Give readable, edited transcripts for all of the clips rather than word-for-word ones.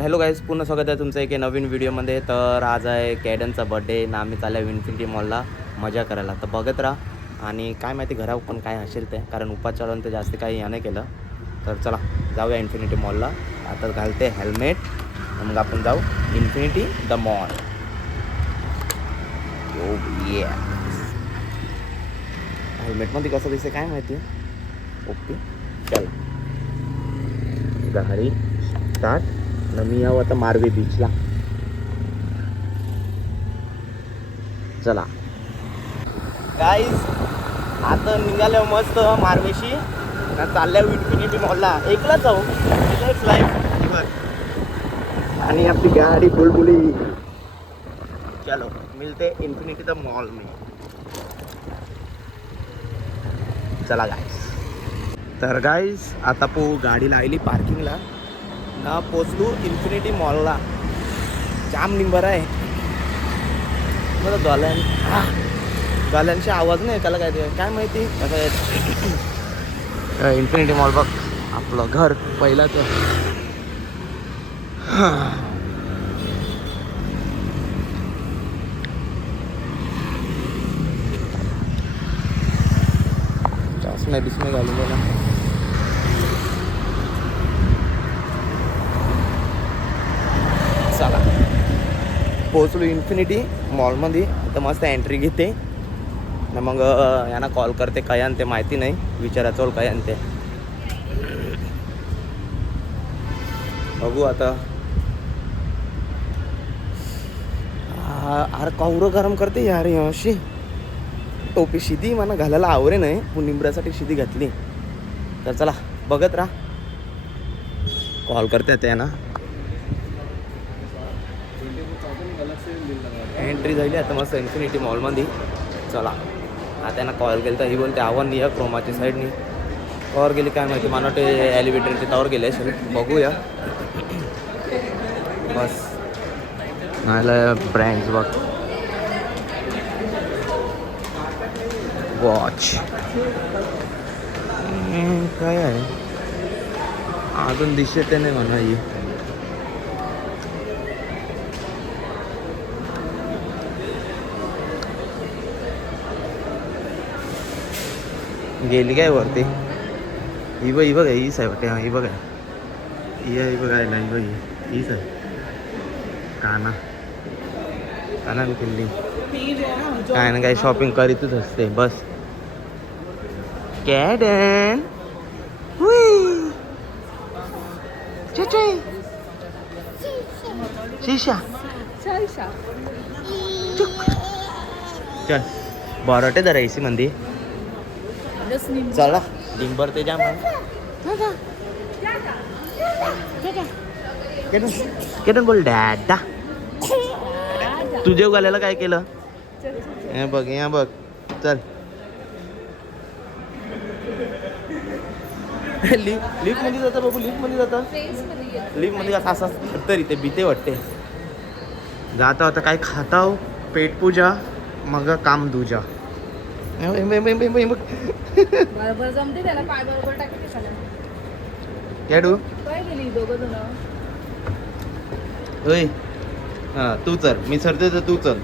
Hello guys, पुन्हा स्वागत आहे तुमचं एक नवीन व्हिडिओमध्ये. तर आज आहे कॅडनचा बड्डे ना, आम्ही चालल्या इन्फिनिटी मॉलला मजा करायला. तर बघत राहा आणि काय माहिती घरावर पण काय असेल ते, कारण उपाचारण तर जास्त काही याने केलं. तर चला जाऊया इन्फिनिटी मॉलला. आता घालते हेल्मेट, मग आपण जाऊ इन्फिनिटी द मॉल. ओ ये हेल्मेटमध्ये कसं दिसते काय माहिती. ओके चला गाडी स्टार्ट. मी यावं आता मारवे बीचला. चला गाईज, आता निघाल्या मस्त मारवेशी ना, चालल्या इन्फिनिटी मॉलला. एकलाच जाऊ, एकलाच लाईफ. आणि आपली गाडी बुलबुली. चलो मिलते इन्फिनिटी द मॉल में. चला गाईज. तर गाईज आता गाडी लावली पार्किंगला ना, पोचलो इन्फिनिटी मॉलला. जाम निंबर आहे मला. गाल्यांचे आवाज नाही त्याला काय काय माहिती कसं. इन्फिनिटी मॉल बघ, आपलं घर पहिलाच. चष्मे बिस्मे घालून गेला. चला पोचलो इन्फिनिटी मॉलमध्ये. आता मस्त एंट्री घेते ना, मग यांना कॉल करते. काय ते माहिती नाही, विचारायचं काय ते बघू आता. अरे कावरं गरम करते यार. अशी टोपी शिदी मला घालायला आवरे नाही, निंबऱ्यासाठी शिदी घातली. तर चला बघत राहा, कॉल करते ते ना. एंट्री झाली आता मस्त इन्फिनिटी मॉलमध्ये. चला आता त्यांना कॉल केला तर ही बोलते आव्हान या क्रोमाची साईडनी. कवर गेली काय माहिती, मला ते एलिव्हेटरचे टावर गेले असेल. बघूया बस. नाही ब्रँड्स बघ, वॉच काय आहे अजून दिसत नाही म्हणा. ही गेली काय वरती. ही बघ, ही बघ, हीच आहे वाटते. ही बघा, ही आहे बघायला. ही बघ, हीच आहे. काना काना किल्ली काय ना काय शॉपिंग करीतच असते बस. कॅडन शीशा चल बरटे जरा एसी मंदी. चला डिंबर ते जाम केटन बोल डॅडा. तुझे गाल्याला काय केलं हे बघ, या बघ. चल लिफ्ट मध्ये जाता बाबू, लिफ्ट मध्ये जाता. लिफ्ट मध्ये असं तरी ते भीते वाटते. जाता आता काय खाताव, पेट पूजा मग काम दूजा. बरोबर जमते त्याला, पाय बरोबर टाकते कॅडू काय गेली दोघं जण. होय हां, तू चल, मी सरते तर तू चल.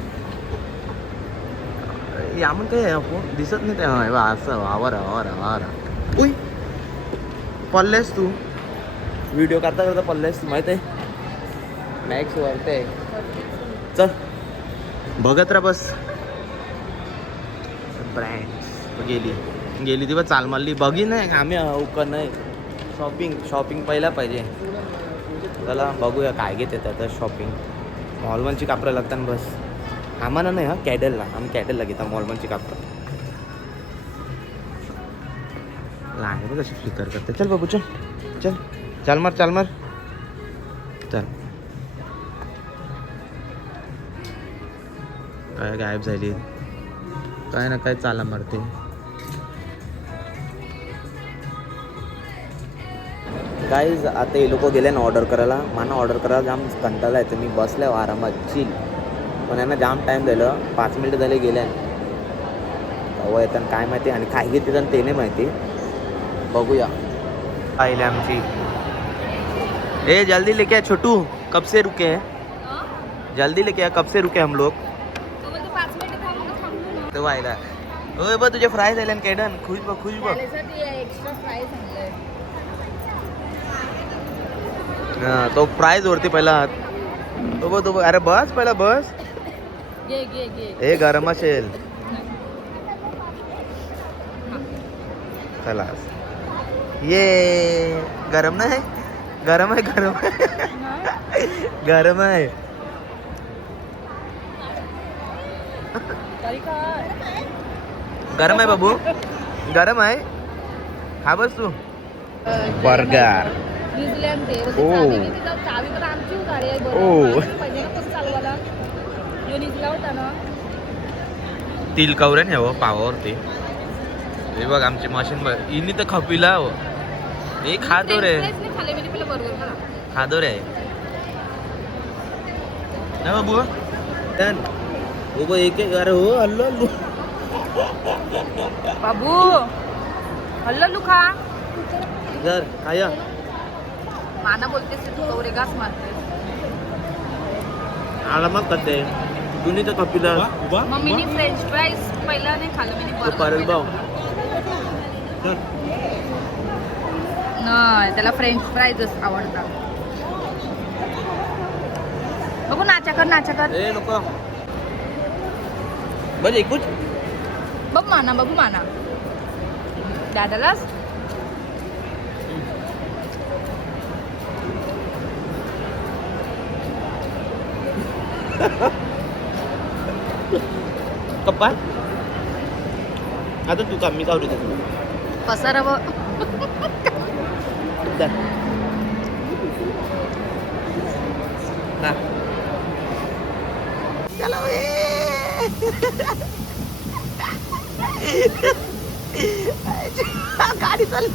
यामन काय आपण दिसत नाही त्या. असं वावरा वावरा वावरा. उय पडलेस तू, व्हिडिओ करता करता पडलेस तू, माहिती आहे. मॅक्स वरते चल बघत राहा बस. ब्रँड गेली ती बघ, चाल मारली. बघी नाही आम्ही उका नाही. शॉपिंग पहिला पाहिजे. चला बघूया काय घेते आता. शॉपिंग मॉलमनची कापडं लागतात बस आम्हाला नाही. हां कॅडलला, आम्ही कॅडलला घेता मॉलमनची कापडं. लहान बघ कशी फ्लिकर करते. चल बाबू चल चल, चाल मार चल. काय गायब झाली, काय ना काय चाला मारते. गाईज आता हे लोक गेले ना ऑर्डर करायला. मला ऑर्डर करायला जाम कंटाळा आहे. तर मी बसल्या आरामात चिल, पण यांना जाम टाईम झालं. 5 मिनिटं झाले गेल्या. हवं येतं काय माहिती, आणि काय घेते ते नाही माहिती. बघूया. पाहिले आमची ए जल्दी लेके आ छोटू, कब से रुके हैं? जल्दी लेके आ, कब से रुके हम लोग? तू बोलतो 5 मिनिटं थांबू का थांबू तो व्हायला ओय बघ तुझे फ्राय झाले केडन, खुश बघ खुश बघ. त्यासाठी एक्स्ट्रा फ्राईज आणलंय. हा तो प्राईज वरती पहिला तो बघ अरे बस पहिला बस. घे घे घे. ए गरम असेल चला. ये गरम नाही, गरम आहे गरम आहे गरम आहे. तरी काय गरम आहे बाबू, गरम आहे. खा बस तू. बर्गर. न्यूझीलंड ते ओ. चावी किती जाऊ, चावी पण आमची गाडी आहे ओ. बरोबर. पाहिजे ना कसं चालवायला. यो निघला होता ना. तिल कवरेन आहे हो पावावरती. हे बघ आमची मशीन बघ इनी तर खपिला हो. हे खादो रे, फ्रेंच नाही खाल्ले मी पहिलं बरोबर मला. खादो रे ना बाबू. हो एक एक अरे हो हल्लो हल्लो. बाबू हल्लो लुखा. जर खाया माना बोलतेस तू कवरे घास मारते. आला मग करते तुम्ही तर खपिला. मम्मीनी फ्रेंच फ्राईज पहिला नाही खाल्लं मी तो पारेल भाऊ. नाही त्याला फ्रेंच फ्राईजच आवडतात. बघू नाचा कर ए नको बस एकूच. बघ माना बघू माना दादालाच. कप्पा आता तू काम मी कावडी देतो. पसारा बघ. चलो गाडी चालली.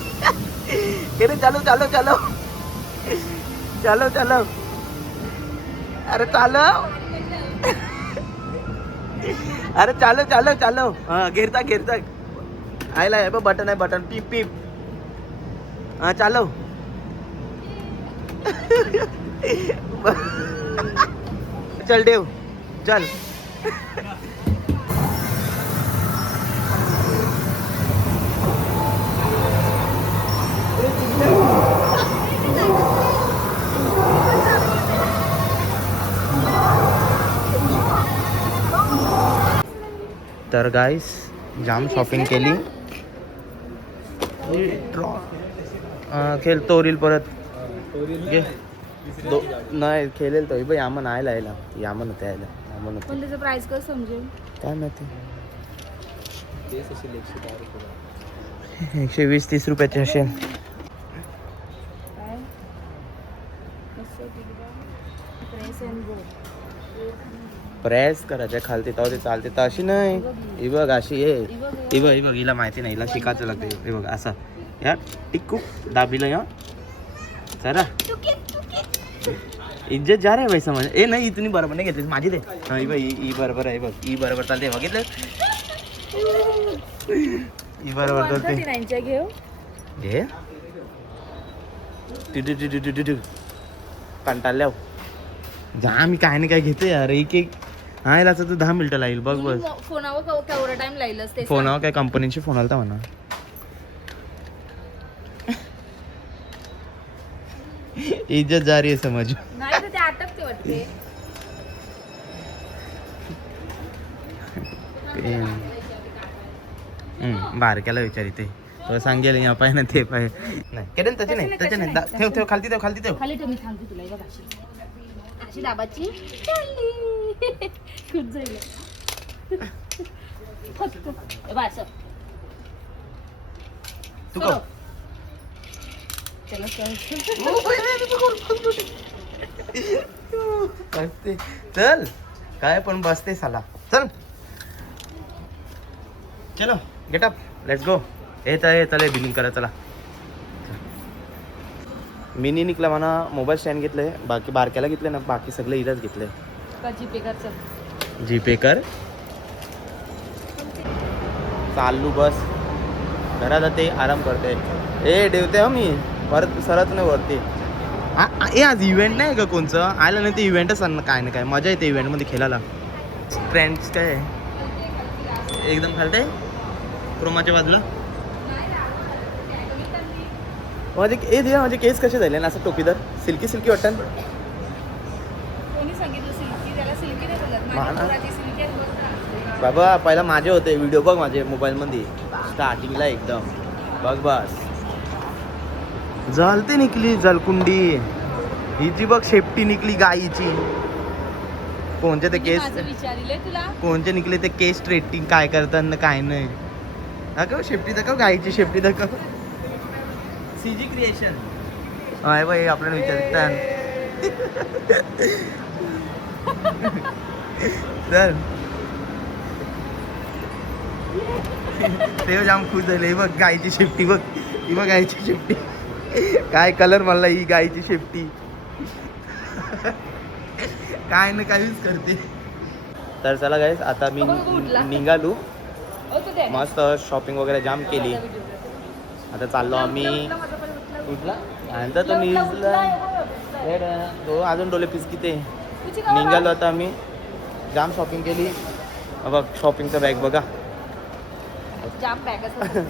चालो चालो चालो चालो चालो अरे चालो अरे चालो चालो चालो. हा घेरता घेरता आयला आहे बघ बटन आहे बटन पीप पीप. हा चालो. चल देव चल. तर गाईस जाम शॉपिंग केली. खेळतो रील परत घे. नाही खेळेल तो बाई यामन आयला यायला यामन होते यायला यामन होते. पण त्याचं प्राइस कसं समजेल. काय माहिती 120-30 रुपयाचे असेल. काय प्रेस अँड गो. प्रेस करायचं खालती तेव्हा ते चालते तर अशी नाही. ही बघ अशी आहे. ही बघ हिला माहिती नाही, हिला शिकायचं लागते. हे बघ असा या टिक्कू दाबीला या चला. इज्जत जा रे भाई समज. ए नाही इथून बरोबर नाही घेतली माझी दे. हा ही बघ ही बरोबर आहे बघ. ही बरोबर चालते बघितलं. ही बरोबर चालते. 139च्या घेऊ. घे टिटू कंटाळल्या जा. मी काय नाही काय घेते यार एक एक. हा याला तर 10 मिनिटं लागेल बघ बस. फोनावर केवढा टाइम लागेलच ते. फोनावर काय कंपनीची फोन आलता म्हणा. इज्जत जा रही है समज. नाही तर ते अटकते वाटते. बारक्याला विचारिते तो सांगेल या पाय ना ते पाय नाही केलं त्याचे नाही त्याचे नाही. ठेव ठेव खालती ठेव खालती ठेव. खाली तुम्ही सांगते तुला बघ अशी अशी दाबाची. खूप जाईल बस. तू का बसते चल काय पण बसते साला. चल चलो गेट अप लेट्स गो. चला बिलिंग करा चला. मिनी निकला म्हणा. मोबाईल स्टँड घेतले बाकी बारक्याला घेतले ना बाकी सगळे इलाच घेतले. जीपे कर चल. जीपे कर चालू बस. घरात जाते आराम करते. ए ठेवते हो मी परत सरत नाही वरती. ए आज इव्हेंट नाही का कोणचं आलं नाही ते इव्हेंटच ना काय ना काय मजा येते इव्हेंटमध्ये खेळायला. ट्रेंड्स काय आहे एकदम खालतंय क्रोमाच्या बाजूला. माझे केस कसे झाले ना असं टोपीदार सिल्की सिल्की वाटतं. कोणी सांगितलं सिल्की? त्याला सिल्की नाही बोलत. मा ना. माझ्या पोराची सिल्की आहे बोलतात. बाबा पहिला माझे होते व्हिडिओ बघ माझे मोबाईलमध्ये स्टार्टिंगला एकदम बघ बस जलते निकली जलकुंडी हिची बघ शेपटी निकली गाईची. कोणते ते केस माझं विचारिले तुला. कोणते निकले ते केस स्ट्रेटिंग काय करतात काय नाही. दाखव शेपटी दाखव गाईची शेपटी दाखव. सीजी क्रिएशन आहे बाई आपल्याला विचारतात. चल ते जाम खुश झाले बघ गायची शेपटी बघ ही बघ गायची शेपटी काय कलर मला ही गायची शेपटी काय ना काय यूज करते. तर चला गाईस आता मी निघालो मस्त शॉपिंग वगैरे जाम केली. आता चाललो आम्ही कुठला नंतर तो न्यूजला तो अजून डोले पिसकी ते निघालो. आता आम्ही जाम शॉपिंग केली बघ शॉपिंगचा बॅग बघा जाम बॅग असं.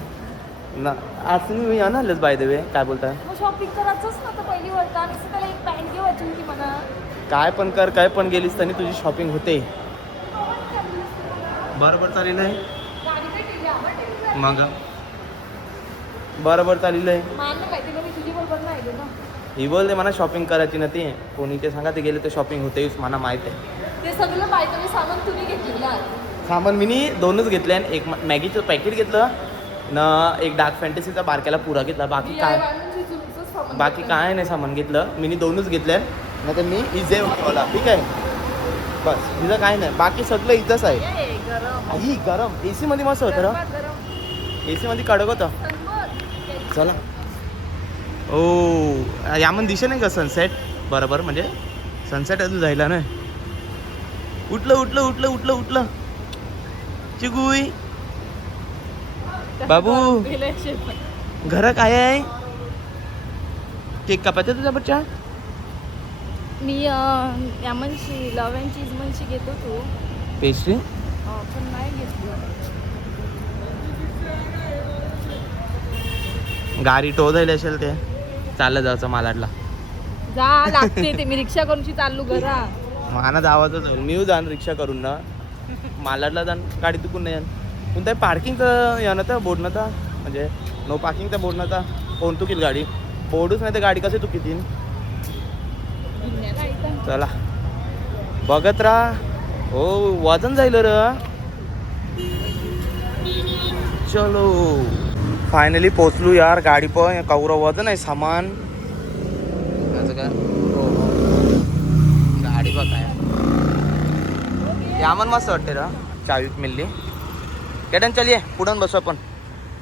ना आज तुम्ही आणलंच बाय द वे काय बोलताय. मग शॉपिंग करायचंच ना तर पहिली वरता आणि त्याला एक पॅन्ट घेऊ वाचून की मला. काय पण कर काय पण गेलीस तरी तुझी शॉपिंग होते. बरोबर चाललेलं आहे गाडी काय केली आम्हाला मग बरोबर चाललेलं आहे. मानलं माहिती का मी तुझी बरोबर नाही गेलो ना. ही बोलते मला शॉपिंग करायची ना ती कोणी ते सांगा ते गेले तर शॉपिंग होतेच मला माहित आहे. ते सगळं पाहिजे सामान तुम्ही घेतलेलं. सामान मी दोनच घेतले आणि एक मॅगीचं पॅकेट घेतलं ना एक डार्क फॅन्टसीचा बारक्याला पुरा घेतला. बाकी काय नाही सामान घेतलं मी दोनच घेतले ना तर मी इजे मला ठीक आहे बस तिचं काय नाही बाकी सगळं इथंच आहे. ही गरम AC मध्ये मस्त होतं ना AC मध्ये कडक होतं. चला ओ यामध्ये दिसे नाही का सनसेट बरोबर म्हणजे सनसेट अजून जायला नाही. उठलं उठलं उठलं उठलं उठलं चिगुई बाबू घर काय आहे. केक कापायचा तुझा बच्चा. मी यामनशी लव अँड चीज मनशी घेतो तू पेस्ट्री पण नाही घेतलं. गाडी टो जाईल असेल ते चाललं जायचं मालाडला जा लागते ते मी रिक्षा करूनशी चाललो घरा. माना जावाचं जाऊन मी जाण रिक्षा करून ना मालाडला जाण गाडी चुकून नाही जाण कोणत्या पार्किंगचं या ना तर बोर्ड नव्हता म्हणजे नो पार्किंगचा बोर्ड नव्हता कोण चुकील गाडी बोर्डच नाही तर गाडी कसे चुकीतील. चला बघत राहा हो वजन जाईल र. चलो फायनली पोचलो यार. गाडी पण कौरव वजन आहे सामान असं काय हो गाडी बघ काय यामन मस्त वाटते रा चावीत मिळली. केटन चलिये पुढून बसू आपण.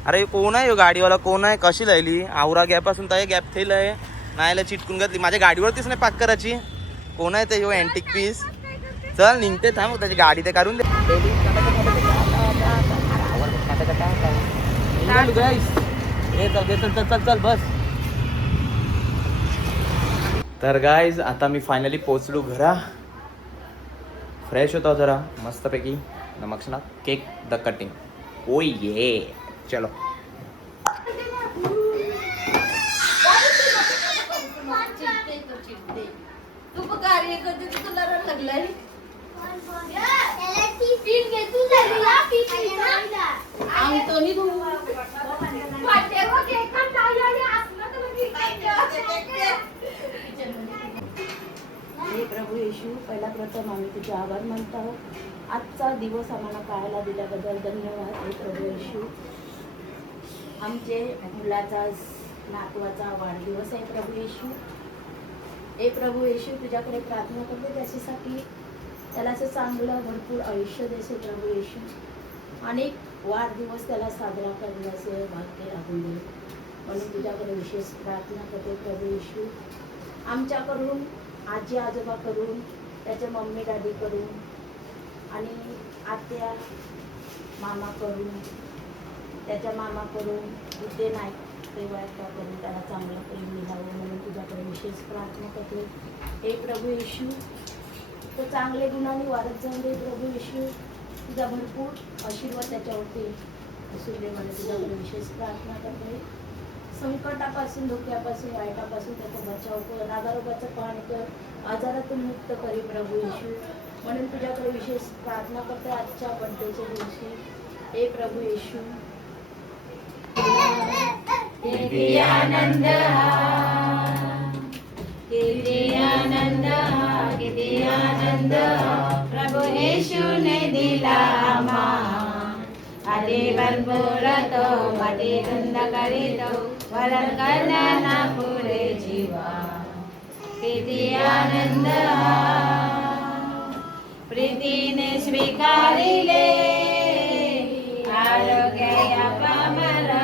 अरे कोण आहे गाडीवाला कोण आहे कशी लायली आवरा गॅपासून तर गॅप थेल आहे नाहीला चिटकून घातली माझ्या गाडीवरतीच नाही पाक करायची. कोण आहे ते यो अँटिक पीस. चल निघते थांब त्याची गाडी ते काढून दे. चल चल चल चल बस. तर गाईज आता मी फायनली पोचलो घरा. फ्रेश होता जरा मस्तपैकी नमकशनात केक द कटिंग ओ ये चलो. हे प्रभू येशू पहिला प्रथम आम्ही तुझे आभार मानतो आहोत. आजचा दिवस आम्हाला पाहायला दिल्याबद्दल धन्यवाद. हे प्रभू येशू आमचे मुलाचा नातवाचा वाढदिवस आहे प्रभू येशू. हे प्रभू येशू तुझ्याकडे प्रार्थना करते त्याच्यासाठी त्याला असं चांगलं भरपूर आयुष्य देसे प्रभू येशू. अनेक वाढदिवस त्याला साजरा करण्याचे भाग्य लागून दे म्हणून तुझ्याकडे विशेष प्रार्थना करते प्रभू येशू. आमच्याकडून आजी आजोबा करून त्याचे मम्मी डॅडी करून आणि आत्या मामा करून त्याच्या मामा करून उदय नाईक तेव्हा करून त्याला चांगलं प्रेम मिळावं म्हणून तुझ्याकडे विशेष प्रार्थना करते. हे प्रभू येशू, तो चांगले गुणांनी वाढत जाऊन दे प्रभू येशू. तुझा भरपूर आशीर्वाद त्याच्यावरती असू दे मला तुझ्याकडे विशेष प्रार्थना करते. संकटापासून, धोक्यापासून, वाईटापासून त्याचा बचाव कर, नागारोगाचं पाहणी कर, आजारातून मुक्त करी प्रभू येशू. म्हणून तुझ्याकडे विशेष प्रार्थना करते आजच्या बड्डेच्या दिवशी. हे प्रभू येशू, किती आनंद किती आनंद किती आनंद प्रभू येशूने दिला आम्हा. आधी भरपूर तो माती धंद करीतो वरण करण्याना पुरे जीवा. किती आनंद प्रीतीने स्वीकारिले आरोग्य या पामरा.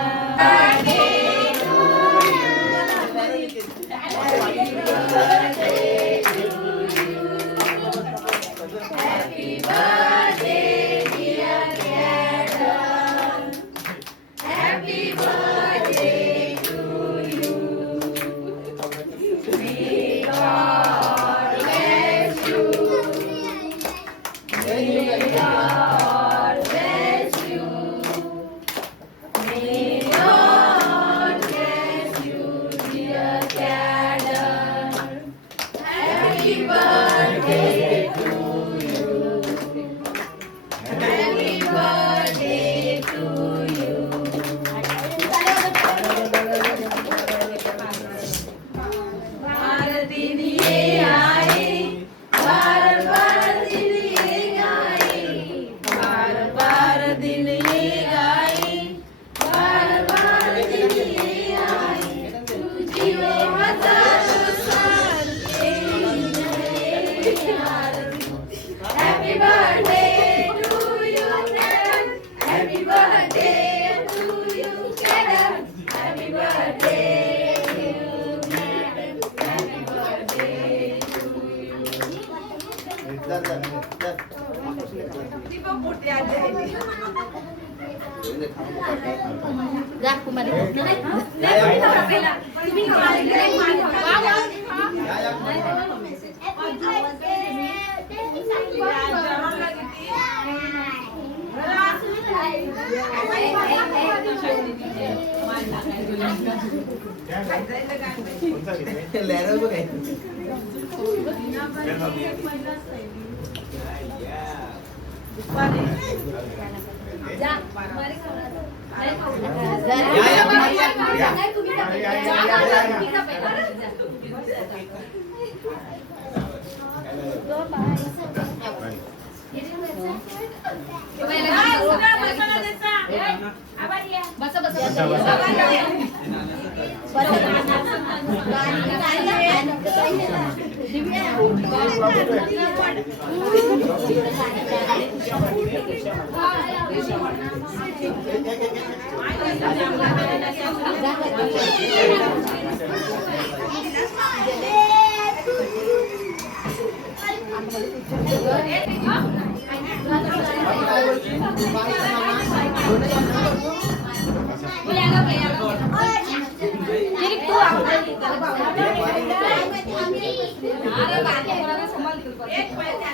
जा कुमारी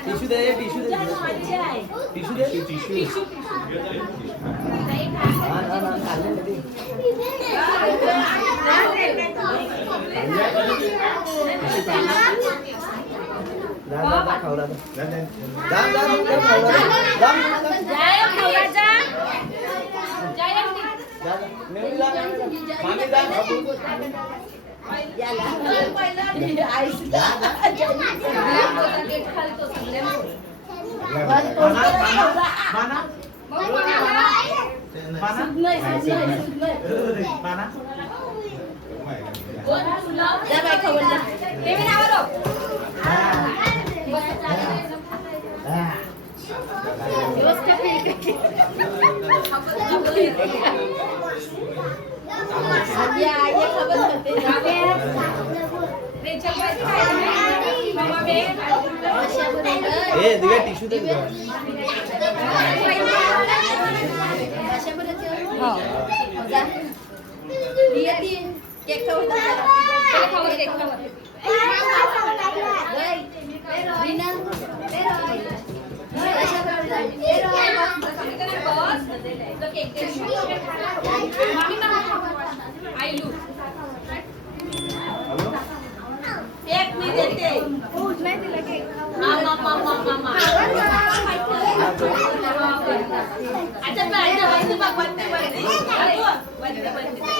टिश्यू दे, टिश्यू दे, टिश्यू दे, टिश्यू. टिश्यू दे. केक खाऊ दे. केक मी देते. नाही दिला केक. मामा. अच्छा बर्थडे हॅपी बर्थडे.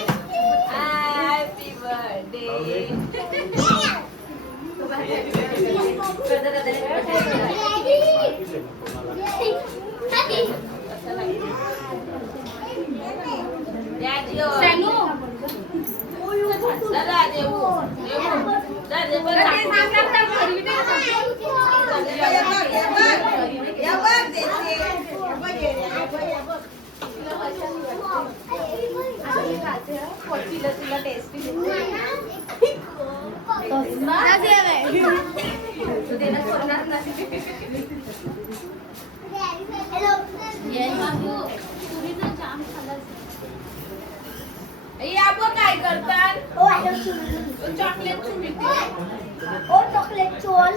काय करतात? चॉकलेट चोल.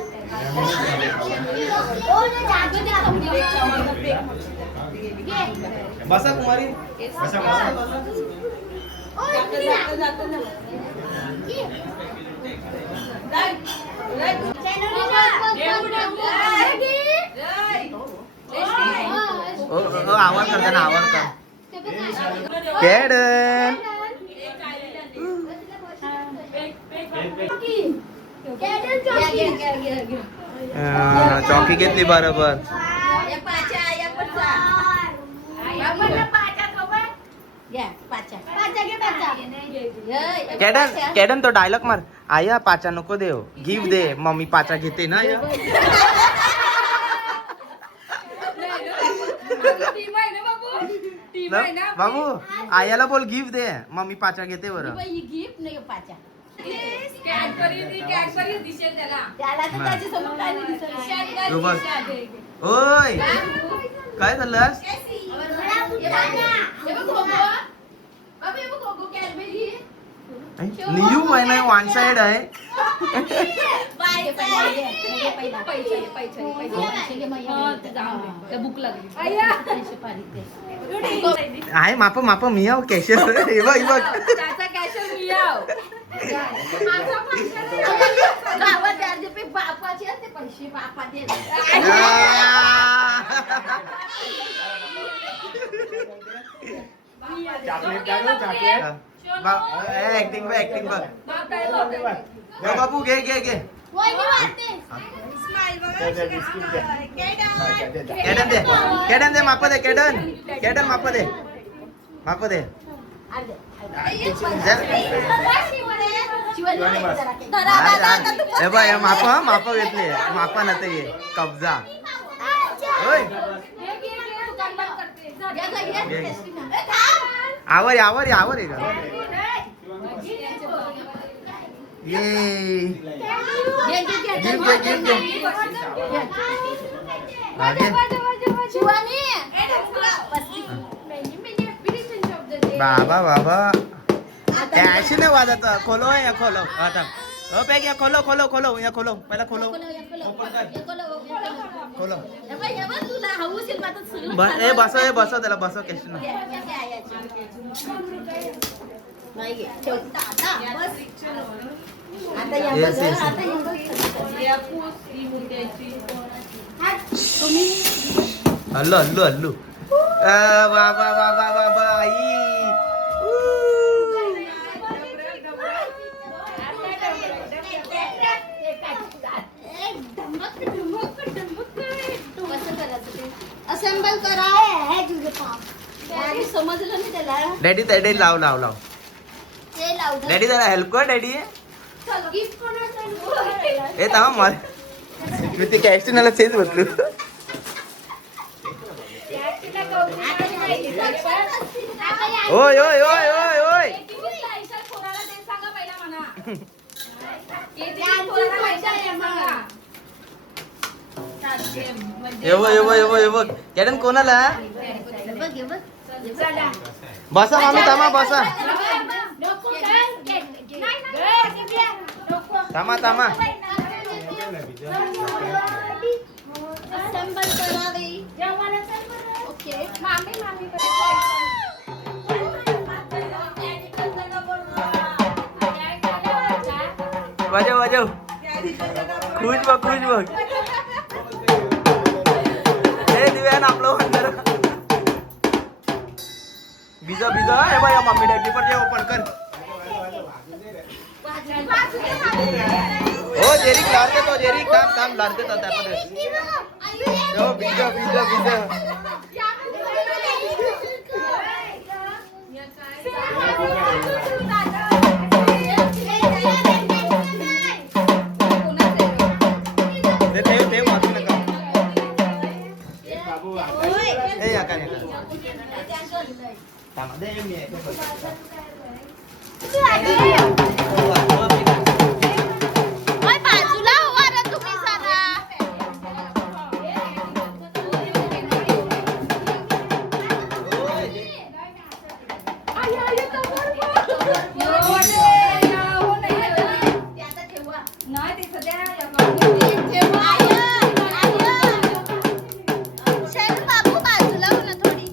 बसा कुमारी बसा. आवाज करता ना आवाज कर. कॅडन चौकी घेतली बरोबर. कॅडन तो डायलॉग मार. आया पाचा नको देव गिफ्ट दे. मम्मी पाचा घेते ना. बाबू आयाला बोल गिफ्ट दे. मम्मी पाचा घेते बरं. गिफ्ट नाही पाचा. कॅडबरी दिसेल त्याला. त्याला तर त्याची समोर काय नाही दिसत. ओय काय झालं? नियू आहे ना वन साइड आहे. बुक लागली. आहे माप मी आहो कॅशियर. हे बघ त्याचा कॅशर मी आहो. गावात अर्धे पे बापाचे असते पैसे बापा दे. ऍक्टिंग बघ. बाबू घे. कॅडन दे माप दे. कॅडन माप दे. हे बघ माप घेतले. मापा ना ते कब्जा. आवर आहे का? ये बाबा अशी नाही वाजत. खोलो आता पॅक या खोलो या खोलो. पहिला खोलो. बस त्याला बस कॅश ना. हल्लू बाबा आई. असेंबल करा. समजलं नाही त्याला. डॅडी लाव ते लाव. डॅडी जरा हेल्प कर. डॅडी गिफ्ट ए थांब मार. मी ते कॅस्टिनला चेंज म्हटलं. ओय येव कॅडन कोणाला? बसा मामी थांबा बसा. थांबा थांबा. असेंबल करा रे. ओके. मामी मामी वाजव वाजव. खुश बघ खुश बघ. हे दिव्यान आपलं वंदर. बिजा बिजा हे बाय मम्मी डॅडी पण जे ओपन कर. हो जेरिक लार देतो जेरिक थांब थांब लार देतो त्यामध्ये. हो बिजा बिजा बिजा. ते ठेव ठेव मारू नका. हे या का नाही थांबा दे मी बाजूला उभा राहा तुम्ही जरा. बाबू बाजूला हो ना थोडी.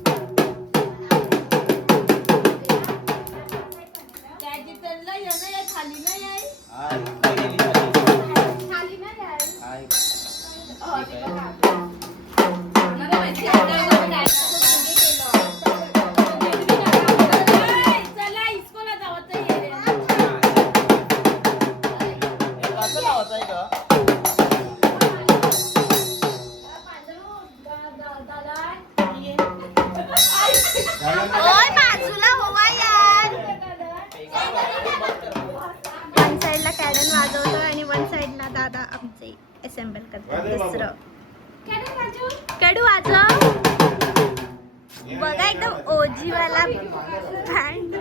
ओय बाजूला होवा यार. वन साइडला कॅडन वाजवतो आणि वन साइडला दादा आमचे असेंबल करतात. दुसरं कॅडू वाजव. बघा एकदम ओजीवाला बँड.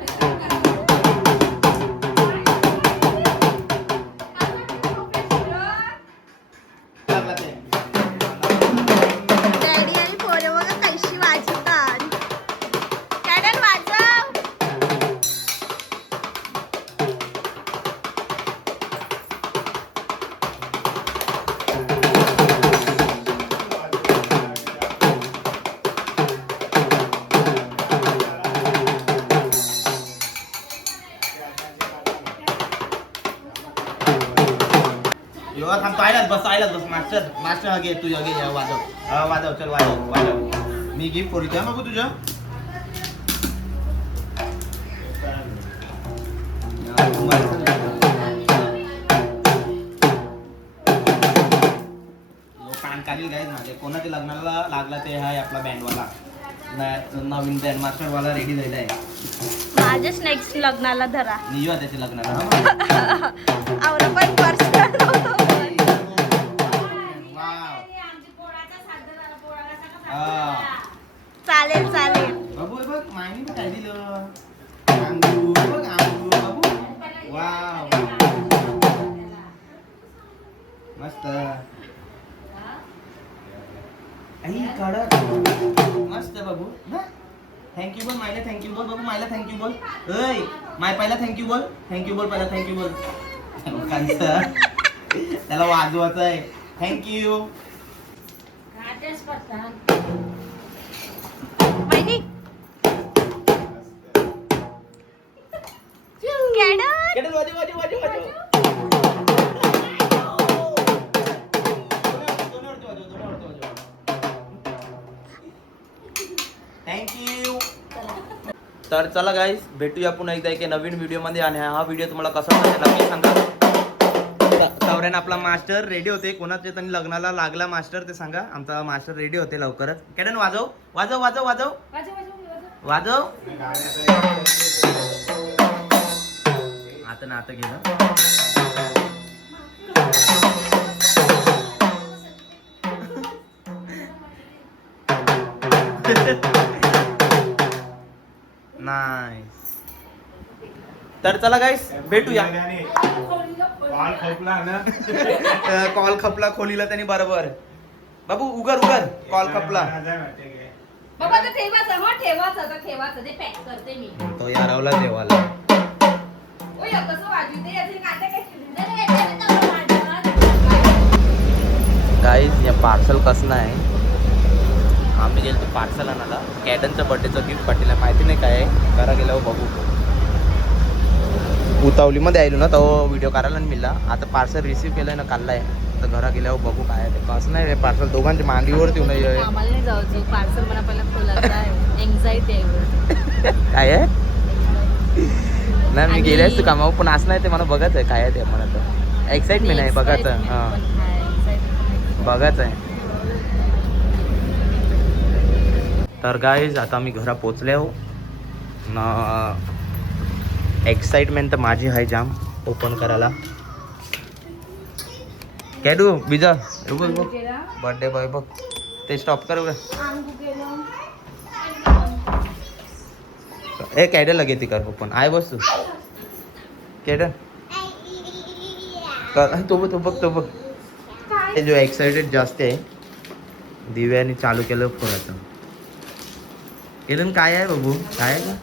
डॅडी आणि पोरं बघा कशी वाजवतात. कॅडन वाजव. यो थांब आयलाच बस मास्टर मास्टर हा घे तुझ्या घे वाजव. हा वाजव चल वाजव वाजव. मी गिफ्ट करू द्या बघू तुझ्या. कान काढील गाईज माझे. कोणाच्या लग्नाला लागला ते हाय आपला बँडवाला नवीन बँड मास्टरवाला रेडी झालेला आहे. माझ्याच नेक्स्ट लग्नाला धरा. नियो त्याच्या लग्नाला. आवरा पण पर्सनल नव्हतं. चालेल चालेल. बाबू हे बघ मायनी काय दिलं. अंगूर बघ अंगूर बाबू. वाव मस्त. आई कडक मस्त बाबू. थँक्यू बोल मायला. थँक्यू बोल बाबू मायला. थँक्यू बोल. ऐ माय पहिला थँक्यू बोल. थँक्यू बोल पहिला. थँक्यू बोल. त्याला वाजवायचं आहे. थँक्यू. कॅडन वाजव वाजव वाजव वाजव. थँक्यू. तर चला गाईज भेटूया पुन्हा एकदा एक नवीन व्हिडिओमध्ये. आणि हा व्हिडिओ तुम्हाला कसा वाटला नक्की सांगा. सौर्याने आपला मास्टर रेडी होते. कोणाच्या त्यांनी लग्नाला लागला मास्टर ते सांगा. आमचा मास्टर रेडी होते लवकरच. कॅडन वाजव वाजव वाजव वाजव वाजव. आता नातं गेलं. नाईस. तर चला गाईस भेटूया. कॉल खपला खोलीला त्यांनी बरोबर. बाबू उगर उगर कॉल खपला. बाबा तर ठेवायचं ते पॅक करते मी. तो यारवला देवाला. कसं वाजू ते गाईज या पार्सल कसं आहे. आम्ही गेलो पार्सल आणायला कॅडनच्या बड्डेचं गिफ्ट पाठीला माहिती नाही काय आहे. घरा गेल्यावर बघू. उतावलीमध्ये आलो ना तो व्हिडिओ करायला नाही मिळाला. आता पार्सल रिसीव्ह केलं ना काढला आहे. तर घरा गेल्यावर बघू काय आहे ते. कसं नाही पार्सल दोघांच्या मांडीवरती नाही आम्हाला नाही जायचं पार्सल मला पहिला खोलायचं आहे. एन्झायटी आहे. काय आहे नाही मी गेले असतो कामावर पण असं नाही ते मला बघायचं आहे काय आहे ते. मला तर एक्साइटमेंट आहे बघायचं. हां बघायचं आहे. तर गाईज आता मी घरा पोचले हो ना. एक्साइटमेंट तर माझी आहे जाम ओपन करायला. कॅडू बिजा बघ बघ बर्थडे बॉय बघ ते स्टॉप कर बघ. ए कॅडल लगे ती कर ओपन आहे बस तू कॅडल कर. तो बघ ते जो एक्साइटेड जास्त आहे. दिव्याने चालू केलं फोनाचं. केलं काय आहे बाबू काय आहे का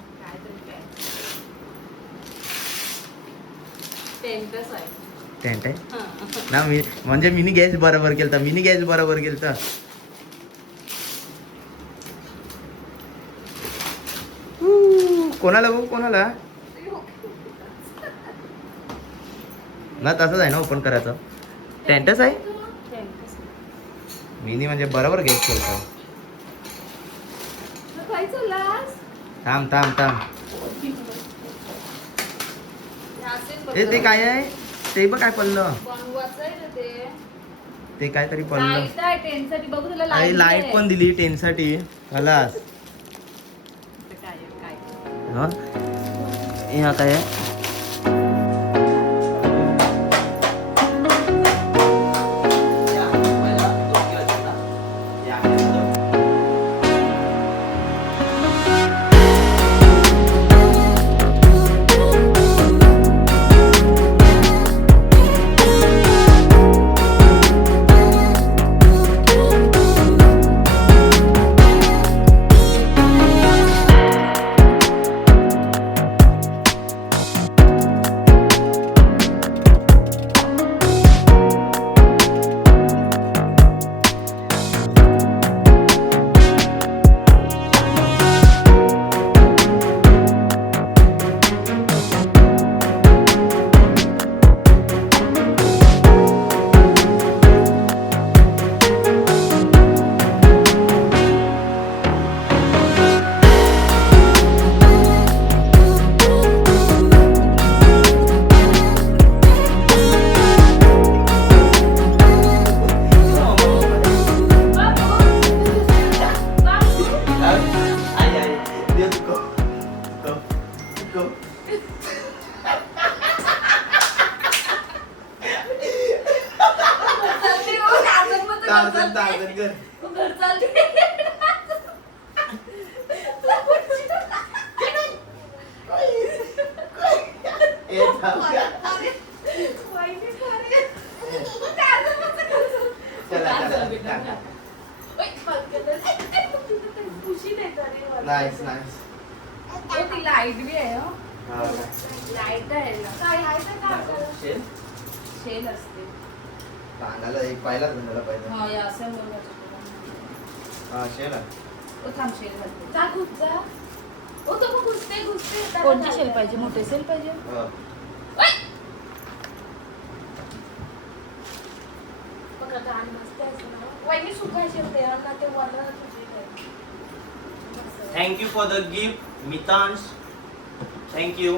टेंट आहे ना. मी म्हणजे मिनी गॅस बरोबर केलता. कोणाला बघू कोणाला ना तसंच आहे ना ओपन करायचं. टेंटच आहे मिनी म्हणजे बरोबर गॅस केलता. थांब ते काय आहे ते बघ काय पडलं. ते काहीतरी पडलं. अरे लाईट पण दिली टेनसाठी. खलास हा काय आहे. Nice nice. ती लाईट बी आहे हो. लाईट आहे शेल शेल असते. कांदाला एक पाहिलाच झाला पाहिजे. हा या असं बोलत. हा शेल आहे. ओ थांब शेल घालते. जा घुस जा. ओ तो घुसते. कोणती शेल पाहिजे? मोठे शेल पाहिजे. बघा गाण मस्त आहे ना. वहिनी सुकायचे होते ना ते वरला तुझे. Thank you for the gift, Mitansh. Thank you.